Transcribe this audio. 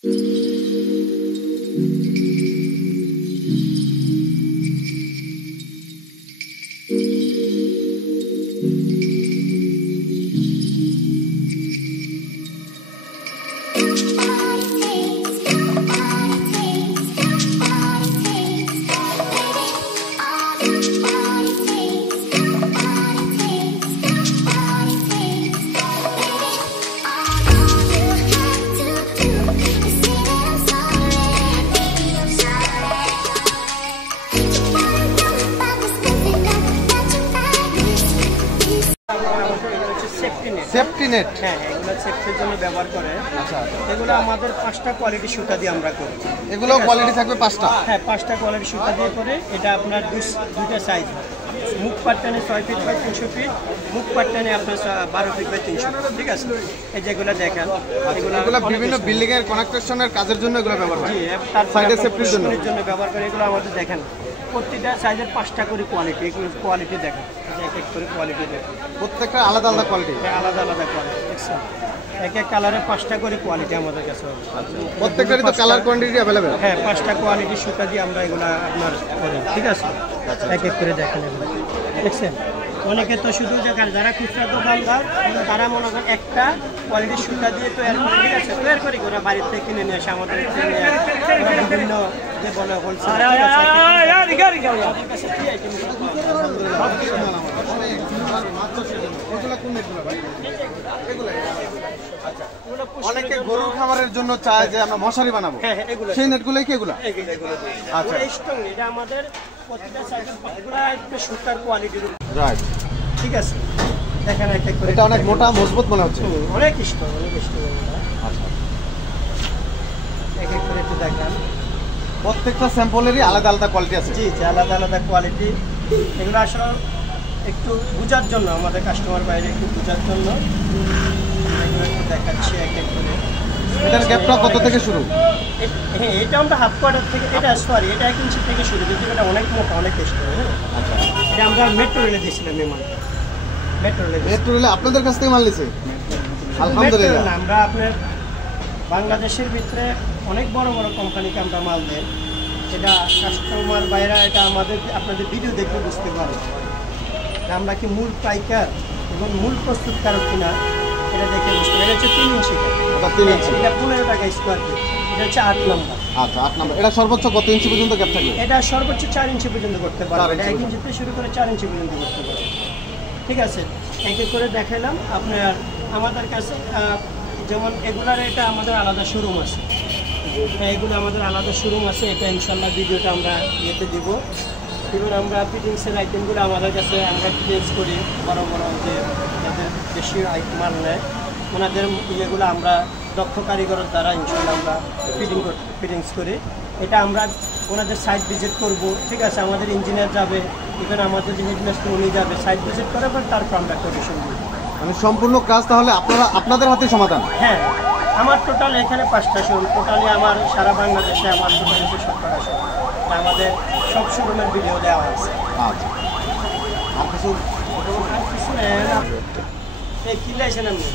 Safety net, হ্যাঁ, এগুলো সেফটির জন্য ব্যবহার করে। আচ্ছা, এগুলো আমাদের 5টা কোয়ালিটি সুতা দিয়ে আমরা করি। এগুলো কোয়ালিটি থাকবে 5টা? হ্যাঁ, 5টা কোয়ালিটি সুতা দিয়ে করে। এটা আপনার দুইটা সাইজ, মুখ পাট্টানে 6 ফিট বাই 300 ফিট, মুখ পাট্টানে আপনার 12 ফিট বাই 300 ফিট। ঠিক আছে, এই যেগুলো দেখেন এগুলো বিভিন্ন বিল্ডিং এর কনস্ট্রাকশনের কাজের জন্য এগুলো ব্যবহার হয়। জি, তার সাইডে সেফটির জন্য ব্যবহার করে। এগুলো আমাদের দেখেন প্রতিটা সাইজের 5টা করে কোয়ালিটি। এগুলো কোয়ালিটি দেখেন, এক এক করে কোয়ালিটি দেখেন, প্রত্যেকটা আলাদা আলাদা কোয়ালিটি। আলাদা আলাদা কোয়ালিটি দেখছেন, এক এক কালারের 5টা করে কোয়ালিটি আমাদের কাছে। প্রত্যেকটারই তো কালার কোয়ান্টিটি अवेलेबल। হ্যাঁ, 5টা কোয়ালিটি সুতা দিয়ে আমরা এগুলো আপনার করি। ঠিক আছে, এক এক করে দেখেন এগুলো দেখছেন। অনেকে তো শুধু যারা খুচরা দোকানদার তারা মনে করেন একটা কোয়ালিটির সুতা দিয়ে তৈরি করে, ঠিক আছে, তৈরি করে ওরা বাড়ির থেকে কিনে নিয়ে আসে আমাদের বিভিন্ন যে বলে হোলসেল। অনেকে গরুর খামারের জন্য চায় যে আমরা মশারি বানাবো, সেই নেটগুলোই কি এগুলো? আচ্ছা, এটা আমাদের প্রতিটা সাইজের পাতলা একটু সুতার কোয়ালিটির। রাইট, ঠিক আছে, দেখেন এক এক করে। এটা অনেক মোটা মজবুত মনে হচ্ছে। অনেক স্ট্রং, অনেক স্ট্রং। আচ্ছা, এক এক করে একটু দেখেন। প্রত্যেকটা স্যাম্পলেরই আলাদা আলাদা কোয়ালিটি আছে। জি জি, আলাদা আলাদা কোয়ালিটি। এগুলো আসলে একটু বোঝার জন্য, আমাদের কাস্টমার বাইরে একটু বোঝার জন্য এগুলো একটু দেখাচ্ছি এক এক করে। এটার গ্যাপটা কত থেকে শুরু? হ্যাঁ, এটা আমরা হাফ কোয়ার্টার থেকে, এটা সরি, এটা 1 ইঞ্চি থেকে শুরু, কিন্তু এটা অনেক মোটা, অনেক স্ট্রং। আচ্ছা, এটা আমরা মেট্রো রেলে দিয়েছিলাম এই মাল। মেট্রো রেলে আপনাদের কাছ থেকে মাল নিছে? আলহামদুলিল্লাহ। আমরা আপনার বাংলাদেশের ভিতরে অনেক বড় বড় কোম্পানিকে আমরা মাল দেই। এটা কাস্টমার বাইরা এটা আমাদের আপনাদের ভিডিও দেখে বুঝতে পারে আমরা কি মূল পাইকার এবং মূল প্রস্তুতকারক কিনা, এটা দেখে বুঝতে পারে। এটা হচ্ছে 3 ইঞ্চি, এটা 15 টাকা স্কোয়ার ফিট। এটা হচ্ছে 8 নম্বর। আচ্ছা, 8 নম্বর। এটা সর্বোচ্চ কত ইঞ্চি পর্যন্ত গ্যাপ থাকে? এটা সর্বোচ্চ 4 ইঞ্চি পর্যন্ত করতে পারে। 1 ইঞ্চি থেকে শুরু করে 4 ইঞ্চি পর্যন্ত করতে পারে। ঠিক আছে, এক এক করে দেখালাম আপনার। আমাদের কাছে যেমন এগুলার এটা আমাদের আলাদা শোরুম আছে। এগুলো আমাদের আলাদা শোরুম আছে। এটা ইনশাল্লাহ ভিডিওটা আমরা ইয়েতে দিব। এবং আমরা ফিটিংসের আইটেমগুলো আমাদের কাছে আমরা ফিটিংস করি। বড় বড় যে যাদের বেশি মাল নেয় ওনাদের ইয়েগুলো আমরা দক্ষ কারিগরের দ্বারা ইনশাল্লাহ আমরা ফিটিংস করি। এটা আমরা ওনাদের সাইট ভিজিট করব। ঠিক আছে, আমাদের ইঞ্জিনিয়ার যাবে, ইভেন আমাদের যে হেডমাস্টার উনি যাবে, সাইট ভিজিট করার পর তারপর আমরা কোটেশন দিব। মানে সম্পূর্ণ কাজ তাহলে আপনাদের হাতে সমাধান? হ্যাঁ, আমার টোটাল এখানে 5টা শোরুম। টোটালি আমার সারা বাংলাদেশে আমার টোটালি 70টা শোরুম। আমাদের সব শোরুমের ভিডিও দেওয়া হয়েছে। আচ্ছা, আর কিছু এই কি লাইছেন আপনি?